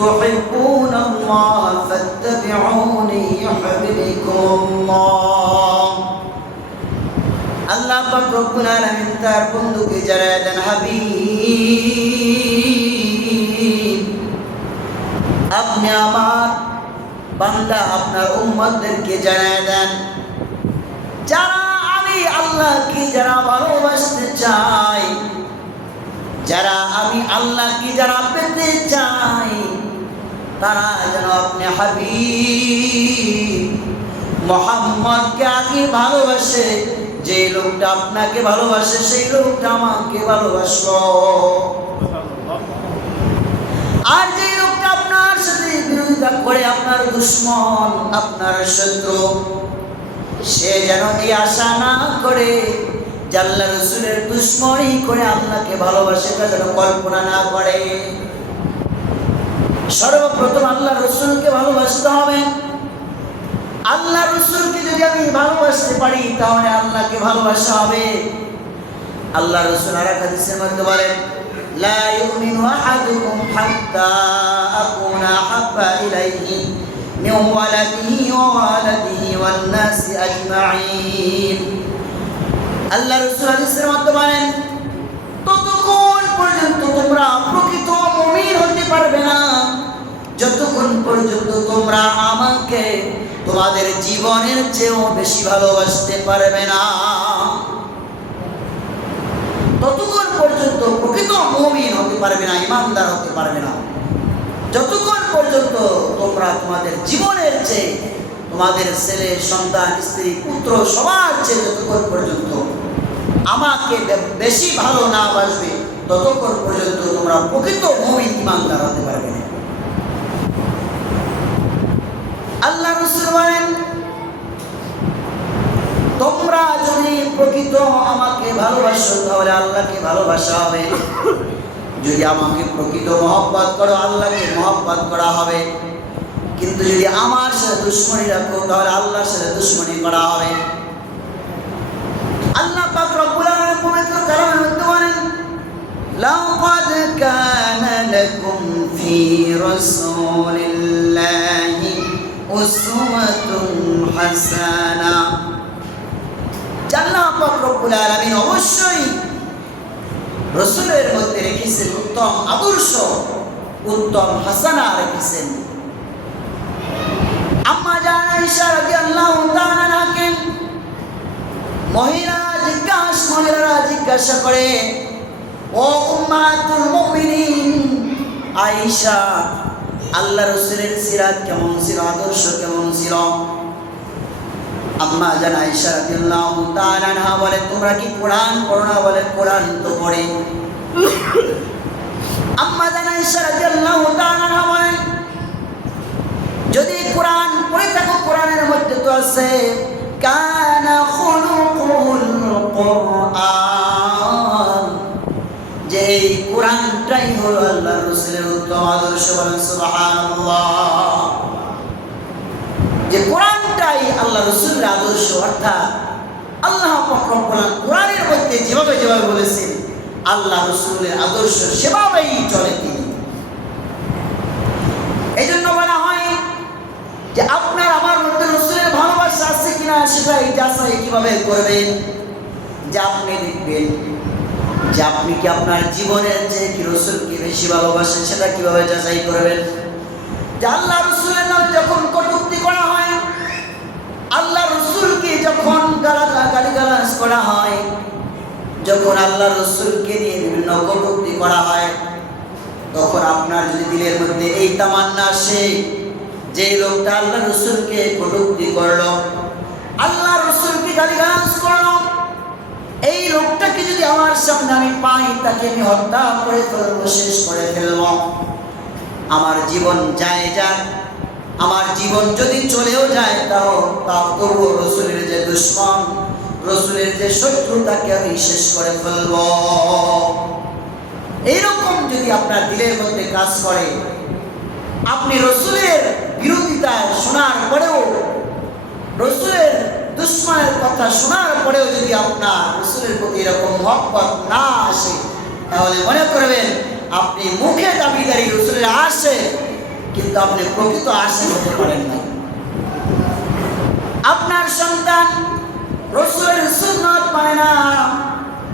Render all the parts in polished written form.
تحبون الله فاتبعوني يحببكم الله আল্লাহ পাক রব্বুল আলামিন তার বন্ধুকে জানায় দেন, হাবিব আপনি আমার বান্দা আপনার উম্মতদেরকে জানায় দেন, যারা আমি আল্লাহকে যারা ভালোবাসতে চাই, যারা আমি আল্লাহকে যারা পেতে চাই, তারা যেন আপনি হাবিব মুহাম্মদকে আগে ভালোবাসে। যে লোকটা আপনাকে ভালোবাসে সেই লোকটা আমাকে ভালোবাসলো, আর যে লোকটা আপনার সাথে বিরোধিতা করে, আপনার দুশমন আপনার শত্রু, সে যেন এই আশা না করে যে আল্লাহ রাসূলের দুশমনি করে আল্লাহকে ভালোবাসে, তা যেন কল্পনা না করে। সর্বপ্রথম আল্লাহ রাসূলকে ভালোবাসতে হবে। আল্লাহ রাসূলকে যদি আমি ভালোবাসতে পারি তাহলে আল্লাহকে ভালোবাসা হবে। আল্লাহ রাসূল আর হাদিসের মধ্যে বলেন, লা ইউমিনু আহাদুকুম হাত্তা আকুনা হাব্বা ইলাইহি মিন ওয়ালাদিহি ওয়া ওয়ালাদিহি ওয়ান নাসি আজমাইন। আল্লাহ রাসূল হাদিসের মধ্যে বলেন, ততক্ষণ পর্যন্ত তোমরা প্রকৃত মুমিন হতে পারবে না যতক্ষণ পর্যন্ত তোমরা আমাকে তোমাদের জীবনের চেয়েও বেশি ভালোবাসতে পারবে না। ততক্ষণ পর্যন্ত প্রকৃত মুমিন হতে পারবে না, ইমানদার হতে পারবে না যতক্ষণ পর্যন্ত তোমরা তোমাদের জীবনের চেয়ে, তোমাদের ছেলে সন্তান স্ত্রী পুত্র সবার চেয়ে যতক্ষণ পর্যন্ত আমাকে বেশি ভালো না বাসবে ততক্ষণ পর্যন্ত তোমরা প্রকৃত মুমিন ইমানদার হতে পারবে না। আল্লাহ রাসূল বলেন, তোমরা যদি প্রকৃত আমাকে ভালোবাসো তাহলে আল্লাহকে ভালোবাসা হবে। যদি আমাকে প্রকৃত মহব্বত করো আল্লাহকে মহব্বত করা হবে। কিন্তু যদি আমার সাথে দুশমনি রাখো তাহলে আল্লাহর সাথে দুশমনি করা হবে। আল্লাহ পাক রব্বুল আলামিন পবিত্র কালামের মধ্যে বলেন, লাকাদ কানা লাকুম ফি রাসূলিল্লাহি উসওয়াতুন হাসানা। আল্লাহ পাক রব্বুল আলামিন অবশ্যই রাসূলের মধ্যে রেখেছেন উত্তম আদর্শ, উত্তম হাসানা রেখেছেন। আম্মা জান আয়েশা রাদিয়াল্লাহু তাআলা আনহাকে মহিলারা জিজ্ঞাসা করে, ও উম্মাতুল মুমিনিন আয়েশা, আল্লাহ রাসূলের সিরাত কেমন ছিল, আদর্শ কেমন ছিল? আম্মা জান আয়েশা রাদিয়াল্লাহু তাআলা আনহা বলে, তোমরা কি কোরআন পড়ো না? বলে, কোরআন তো পড়ি। আম্মা জান আয়েশা রাদিয়াল্লাহু তাআলা আনহা বলে, যদি কোরআন পড়ে থাকো কোরআনের মধ্যে তো আছে কানা খুলুকুল কুরআন, যে এই কোরআনটাই হলো আল্লাহর রাসূলের উত্তম আদর্শ। বলেন সুবহানাল্লাহ। যে কোরআনটাই আল্লাহ রাসূলের আদর্শ, অর্থাৎ আল্লাহ পাক রব্বুল আলামিন কোরআনের মধ্যে যেভাবে যেভাবে বলেছেন আল্লাহ রাসূলের আদর্শ সেভাবেই চলে তিনি। এই জন্য বলা হয় যে আপনার আমার মধ্যে রাসূলের ভালোবাসা আছে কিনা সেটা যাচাই কিভাবে করবেন? যে আপনি দেখবেন যে আপনি কি আপনার জীবনের চেয়ে কি রাসূলকে বেশি ভালোবাসেন, সেটা কিভাবে যাচাই করবেন? যে আল্লাহ রাসূলের নামে যখন কটূক্তি করা হয়, আল্লাহ রাসূলকে যখন গালিগালাজ করা হয়, যখন আল্লাহ রাসূলকে নিয়ে বিভিন্ন কটূক্তি করা হয়, তখন আপনার যদি দিলের মধ্যে এই তামান্না আসে যে লোকটা আল্লাহ রাসূলকে কটূক্তি করলো, আল্লাহ রাসূলকে গালিগালাজ করলো, এই লোকটাকে যদি আমার সামনে আমি পাই তাকে আমি হত্যা করে ফেলবো, শেষ করে ফেলবো। আমার জীবন যায় যাক, আমার জীবন যদি চলেও যায় তাও তবুও রাসূলের যে দুশমন, রাসূলের যে শত্রু তাকে আমি শেষ করে ফেলবো। এইরকম যদি আপনার দিলের মধ্যে কাজ করে, আপনি রাসূলের বিরোধিতা শোনার পরেও, রাসূলের দুশমনের কথা শোনার পরেও যদি আপনার রাসূলের প্রতি এরকম মহব্বত না আসে, তাহলে মনে করবেন আপনি মুখে দাবিদারি রাসূলের আশিক, কিন্তু আপনি প্রকৃত আশিক হতে পারেন নাই। আপনার সন্তান রাসূলের সুন্নাত মানে না,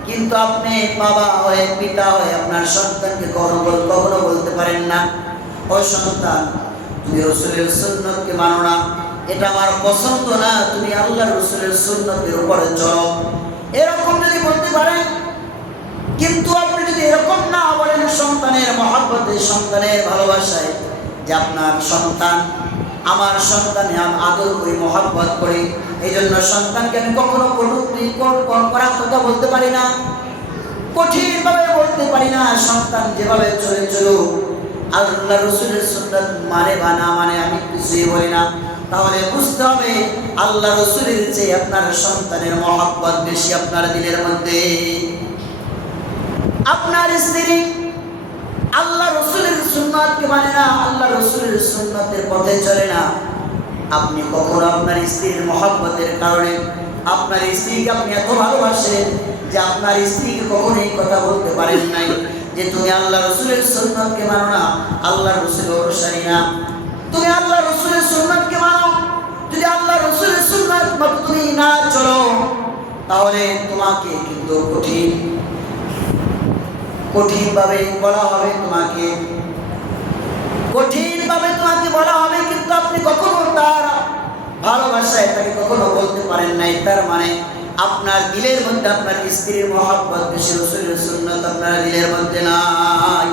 কিন্তু আপনি বাবা হয়ে পিতা হয়ে আপনার সন্তানকে কখনো বলতে পারেন না, ও সন্তান তুমি রাসূলের সুন্নাতকে মানো না, এটা আমার পছন্দ না, তুমি আল্লাহর রাসূলের সুন্নাতের উপরে চলো। এরকম যদি বলতে পারেন, কিন্তু আপনি যদি এরকম না বলেন সন্তানের মহব্বতে, সন্তানের ভালোবাসায়, যে আপনার সন্তান আমার সন্তানে আমি আদর করি, মহব্বত করি, এই জন্য সন্তানকে আমি কখনো কটূক্তি করা কথা বলতে পারি না, কঠিনভাবে বলতে পারি না। সন্তান যেভাবে চলে চলুক, আল্লাহ রাসূলের সুন্নাত মানে বা না মানে আমি কিছুই বলি না। তাহলে বুঝতে হবে আল্লাহ রাসূলের চেয়ে আপনার সন্তানের মহব্বত বেশি আপনার দিলের মধ্যে। আপনার স্ত্রী আল্লাহ রাসূলের সুন্নাতকে মানে না, আল্লাহ রাসূলের সুন্নাতের পথে চলে না, আপনি কখনো আপনার স্ত্রীর মহব্বতের কারণে আপনার স্ত্রীকে আপনি এত ভালোবাসেন যে আপনার স্ত্রীকে কখনো এই কথা বলতে পারেন নাই যে তুমি আল্লাহ রাসূলের সুন্নাতকে মানো না, আল্লাহ রাসূলের অনুসারী না। তুমি আল্লাহ রাসূলের সুন্নাতকে মানো, যদি আল্লাহ রাসূলের সুন্নাত মত তুমি না চলো, তাহলে তোমাকে কিন্তু কঠিনভাবে বলা হবে, কঠিনভাবে তোমাকে বলা হবে, কিন্তু আপনি কখনো তার ভালোবাসায় তাকে কখনো বলতে পারেন নাই। তার মানে আপনার দিলের মধ্যে আপনার স্ত্রীর মহব্বত বেশি, রাসূলের সুন্নাত আপনার দিলের মধ্যে নাই।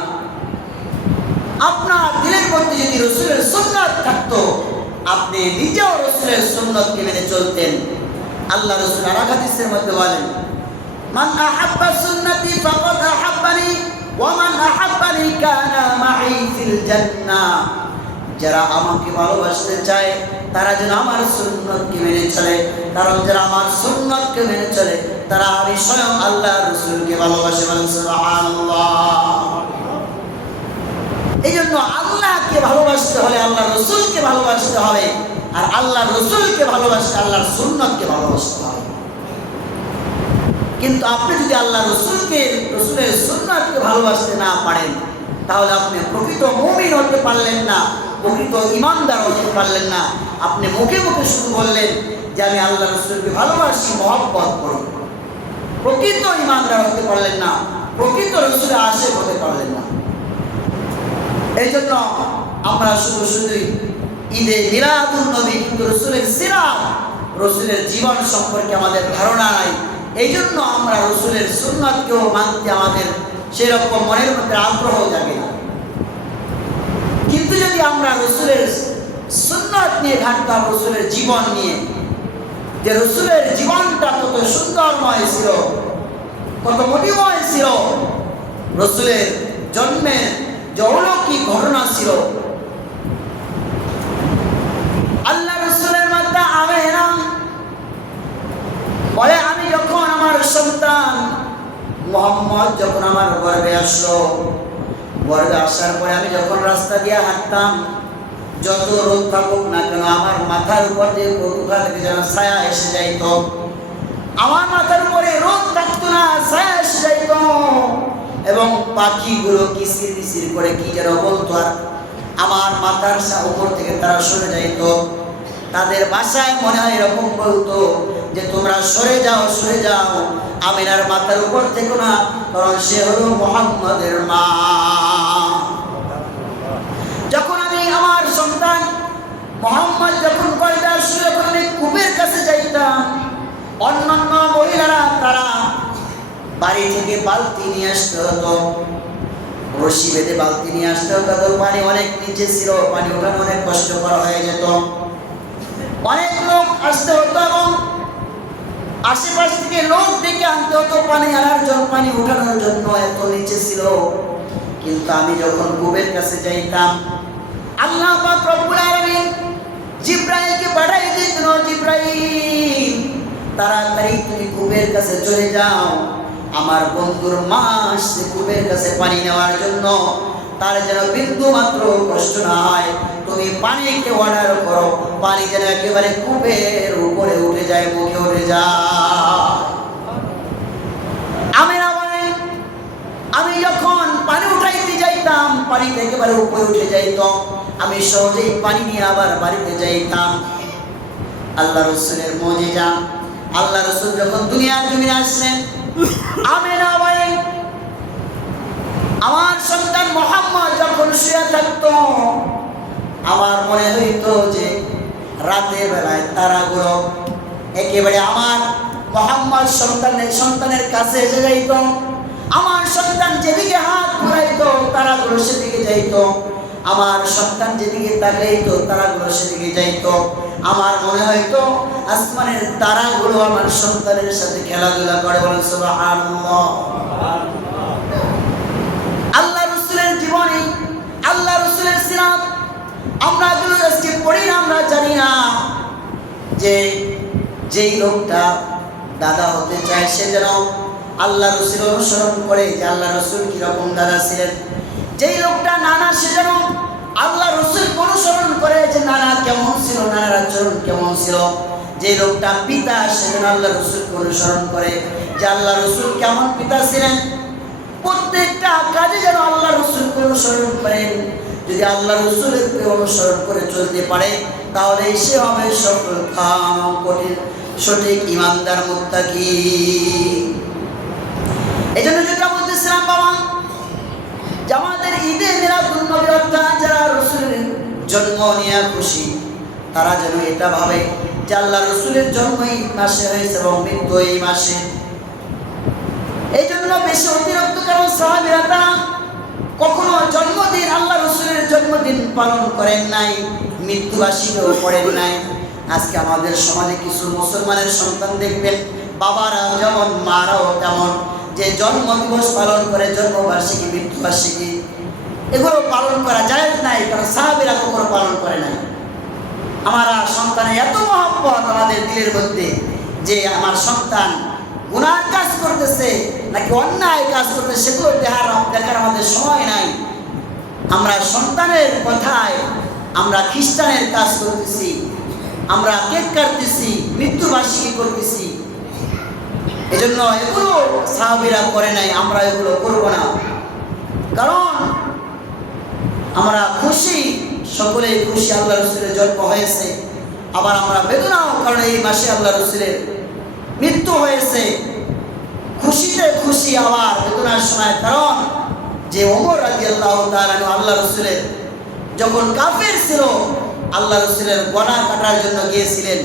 আপনার দিলের মধ্যে যদি রাসূলের সুন্নাত থাকতো, আপনি নিজেও রাসূলের সুন্নাতকে মেনে চলতেন। আল্লাহ রাসূল আর হাদিসের মধ্যে বলেন, মান আহাব্বা সুন্নতি ফাকাদ আহাব্বানি ওয়া মান আহাব্বানি কানা মাই ফিল জান্নাহ। যারা আমাকে ভালোবাসতে চায় তারা যেন আমার সুন্নতকে মেনে চলে, কারণ যারা আমার সুন্নতকে মেনে চলে তারা আমি স্বয়ং আল্লাহ রাসূলকে ভালোবাসে। সুবহানাল্লাহ। এই জন্য আল্লাহকে ভালোবাসতে হলে আল্লাহ রাসূলকে ভালোবাসতে হবে, আর আল্লাহ রাসূলকে ভালোবাসতে আল্লাহর সুন্নতকে ভালোবাসতে হবে। কিন্তু আপনি যদি আল্লাহ রাসূলের সুন্নাতকে ভালোবাসতে না পারেন, তাহলে আপনি প্রকৃত মুমিন হতে পারলেন না, প্রকৃত ঈমানদার হতে পারলেন না। আপনি মুখে মুখে শুধু বললেন যে আমি আল্লাহ রাসূলকে ভালোবাসি, মহব্বত করি, প্রকৃত ঈমানদার হতে পারলেন না, প্রকৃত রাসূলের আশিক হতে পারলেন না। এই জন্য আমরা শুধুই ঈদে মিলাদুন নবী, কিন্তু রাসূলের সিরাত, রাসূলের জীবন সম্পর্কে আমাদের ধারণা নাই। এই জন্য আমরা রাসূলের সুন্নাতকেও মানতে আমাদের সেরকম মনের মধ্যে আগ্রহ জাগে না। কিন্তু যদি আমরা রাসূলের সুন্নাত নিয়ে ঘাটতাম, রাসূলের জীবন নিয়ে, যে রাসূলের জীবনটা কত সুন্দরময় ছিল, কত মণিময় ছিল, রাসূলের জন্মের যে অলৌকিক ঘটনা ছিল, আল্লাহ রাসূলের মাতা আমেনা বলে, আমি যখন আমার সন্তান মুহাম্মদ যখন আমার গর্ভে আসলো, গর্ভে আসার পরে আমি যখন রাস্তা দিয়ে হাঁটতাম, যত রোদ থাকুক না কেন আমার মাথার উপর দিয়ে কোথা থেকে যেন ছায়া এসে যাইত, আমার মাথার উপরে রোদ থাকতো না, ছায়া এসে যাইত, এবং পাখিগুলো কিচির মিচির করে কি যেন বলতো, আর আমার মাথার উপর থেকে তারা সরে যাইত। তাদের বাসায় মনে হয় এরকম বলতো যে তোমরা সরে যাও, আমিনার মাথার উপর থেকো না, কারণ সে হলো মুহাম্মাদের মা। যখন আমি আমার সন্তান মুহাম্মদ যখন গর্ভে আসলো, যখন আমি কূপের কাছে যাইতাম, অন্যান্য মহিলারা তারা বাড়ি থেকে বালতি নিয়ে আসতে হতো, রশি বেঁধে বালতি নিয়ে আসতে হতো, পানি অনেক নিচে ছিল, পানি ওঠানো অনেক কষ্টকর হয়ে যেত, অনেক লোক আসতে হতো এবং আশেপাশ থেকে লোক ডেকে আনতে হতো পানি আনার জন্য, পানি উঠানোর জন্য, এত নিচে ছিল। কিন্তু আমি যখন কূপের কাছে যাইতাম, আল্লাহ পাক রব্বুল আলামিন জিবরাইলকে পাঠিয়ে দিতেন, জিবরাইল তাড়াতাড়ি তুমি কূপের কাছে চলে যাও, আমার বন্ধুর মা আসছে কূপের কাছে পানি নেওয়ার জন্য, তার যেন বিন্দু মাত্র কষ্ট না হয়, তুমি পানিকে অর্ডার করো, পানি যেন একেবারে কূপের উপরে উঠে যায়, মুখে উঠে যায়। আমি যখন পানি উঠাইতে যাইতাম, দেখতাম পানি থেকে একেবারে উপরে উঠে যাইত, আমি সহজেই পানি নিয়ে আবার বাড়িতে যাইতাম। আল্লাহ রসুলের মুজিজা, আল্লাহ রসুল যখন দুনিয়ার জমিনে আসলেন, আমেনা ভাই আমার সন্তান মুহাম্মদ যখন শুয়ে থাকতো, আমার মনে হইতো যে রাতের বেলায় তারাগুলো একেবারে আমার মুহাম্মদ সন্তানের কাছে এসে যাইত। আমার সন্তান যেদিকে হাত ঘুরাইতো তারাগুলো সেদিকে যাইতো, আমার সন্তান যেদিকে তাকাইতো তারাগুলো সেদিকে যাইতো। আমার মনে হইতো আসমানের তারাগুলো আমার সন্তানের সাথে খেলাধুলা করে। বলেন সুবহানাল্লাহ। আল্লাহ রসুলের জীবনী, আল্লাহ রসুলের সিরাত আমরা এগুলো আজকে পড়ি না, আমরা জানি না যে যেই লোকটা দাদা হতে চায় সে যেন আল্লাহ রসুল অনুসরণ করে যে আল্লাহ রসুল কিরকম দাদা ছিলেন। যেই লোকটা নানা সে যেন আল্লাহ রসুল অনুসরণ করে যে নানা কেমন ছিল, নানার আচরণ কেমন ছিল। যে লোকটা পিতা সে যেন আল্লাহ রসুলকে অনুসরণ করে যে আল্লাহ রসুল কেমন পিতা ছিলেন। প্রত্যেকটা কাজে যেন আল্লাহ রসুলকে অনুসরণ করেন। যদি আল্লাহ রসুলের অনুসরণ করে চলতে পারে তাহলে সে হবে সফল সঠিক ইমানদার মুত্তাকি। এই জন্য যেটা বলতেছিলাম বাবা, জামাতের ঈদে মিলাদুন নবী অর্থাৎ যারা রসুলের জন্ম নিয়ে খুশি, তারা যেন এটা ভাবে যে আল্লাহ রসুলের জন্ম এই মাসে হয়েছে এবং মৃত্যু এই মাসে। এই জন্য বেশি অতিরিক্ত, কারণ সাহাবীরা তারা কখনো জন্মদিন আল্লাহ রসুলের জন্মদিন পালন করেন নাই, মৃত্যুবার্ষিকীও করেন নাই। আজকে আমাদের সমাজে কিছু মুসলমানের সন্তান দেখবেন বাবারা যেমন মারাও তেমন, যে জন্মদিবস পালন করে, জন্মবার্ষিকী মৃত্যুবার্ষিকী এগুলো পালন করা জায়েজ নাই, কারণ সাহাবীরা কখনো পালন করে নাই। আমরা সন্তানের এত মহব্বত আমাদের দিলের মধ্যে যে আমার সন্তান গুনাহ কাজ করতেছে নাকি অন্যায় কাজ করতেছে সেগুলো দেখার আমাদের সময় নাই। আমরা সন্তানের কথায় আমরা খ্রিস্টানের কাজ করতেছি, আমরা কেক কাটতেছি, মৃত্যুবার্ষিকী করতেছি। এজন্য এগুলো সাহাবীরা করে নাই, আমরা এগুলো করব না। কারণ আমরা খুশি, সকলেই খুশি আল্লাহ রসুলের জন্ম হয়েছে। আবার আমরা বেদনাও, কারণ এই মাসে আল্লাহ রসুলের মৃত্যু হয়েছে। খুশিতে খুশি আবার বেদনার সময়, কারণ যে ওমর রাদিয়াল্লাহু তাআলা আল্লাহ রসুলের যখন কাফের ছিল আল্লাহ রসুলের গলা কাটার জন্য গিয়েছিলেন।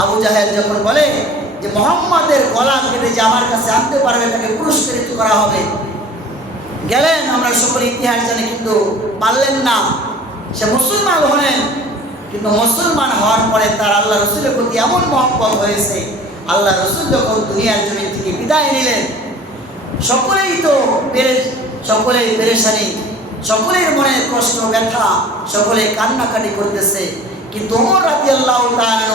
আবু জাহেল যখন বলে যে মুহাম্মাদের গলা কেটে যে আমার কাছে আনতে পারবে তাকে পুরস্কৃত করা হবে, গেলেন, আমরা সকল ইতিহাস জানি, কিন্তু পারলেন না। সে মুসলমান হলেন, কিন্তু মুসলমান হওয়ার পরে তার আল্লাহ রসুলের প্রতি এমন মহব্বত হয়েছে, আল্লাহ রসুল যখন দুনিয়ার জমিন থেকে বিদায় নিলেন সকলেই তো সকলেই পেরেশানি, সকলের মনে কষ্ট ব্যথা, সকলে কান্নাকাটি করতেছে। কিন্তু ওমর রাদিয়াল্লাহু তাআলা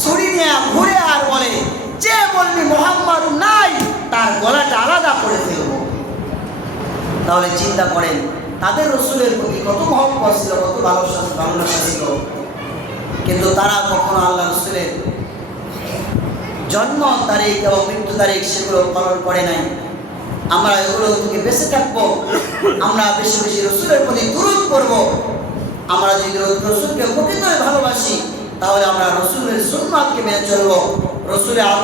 ছুরি নিয়ে ঘুরে আর বলে, যে বলবি মুহাম্মদ নাই তার গলাটা আলাদা করে ফেলব। তাহলে চিন্তা করেন তাদের রসুলের প্রতি কত মহব্বত ছিল, কত ভালোবাসা ছিল। কিন্তু তারা কখনো আল্লাহ রসুলের জন্ম তারিখ এবং মৃত্যু তারিখ সেগুলো পালন করে নাই। আমরা এগুলো থেকে বেঁচে থাকবো, আমরা বেশি বেশি রসুলের প্রতি দুরূদ করব। আমরা যদি রসুলকে প্রকৃতই ভালোবাসি তাহলে আমরা রসুলের সুন্নাতকে মেনে চলবো, রসুলের